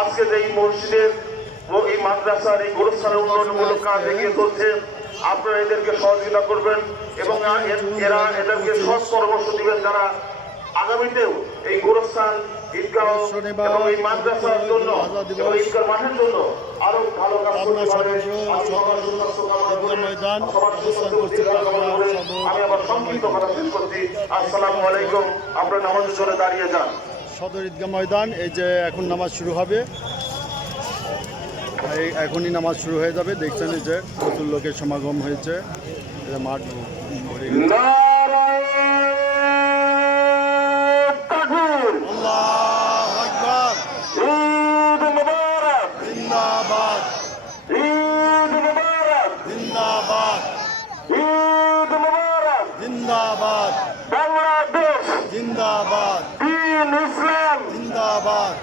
আজকে যে এই মসজিদের এই মাদ্রাসার এই গোরস্থানের উন্নয়নমূলক কাজ এগিয়ে চলছে আপনারা এদেরকে সহযোগিতা করবেন এবং এরা এদেরকে সৎ পরামর্শ দিবেন যারা আগামীতেও এই গোরস্থান ঈদগাহ শনিবার এবং এই মাদ্রাসার জন্য আজাদ এবং ঈদগাহ মাঠের জন্য আরও ভালো কাজ করতে পারে আমি সবার সদর সুস্বাস্থ্য কামনা ঈদগাহ করে, ময়দান, সবার অবস্থান সুস্বাস্থ্য করছে দীর্ঘায়ু কামনা করে, সদর আমি আবার সংক্ষিপ্ত কথা শেষ করছি। আসসালামু আলাইকুম। আপনারা নামাজের জন্য দাঁড়িয়ে যান। সদর ঈদগাহ ময়দান এই যে এখন নামাজ শুরু হবে। এই এখনই নামাজ শুরু হয়ে যাবে। দেখছেন এই যে প্রচুর লোকের সমাগম হয়েছে। মাঠ ভরে জিন্দাবাদ। জিন্দাবাদ। জিন্দাবাদ। বাংলাদেশ। জিন্দাবাদ।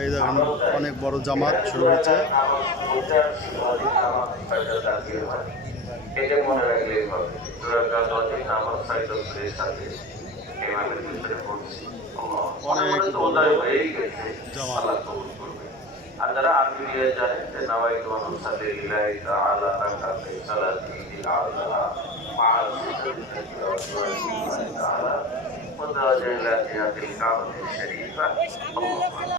এই দেখেন। অনেক বড় জামাত শুরু হয়েছে রাকাত সাথে। আর যারা আরবি দিয়ে যায় নাওয়াইতু আন উসাল্লি লিল্লাহি তাআলা রাকাতাই সালাতি তাআলা وزاد إلى هذه الكعبه الشريفه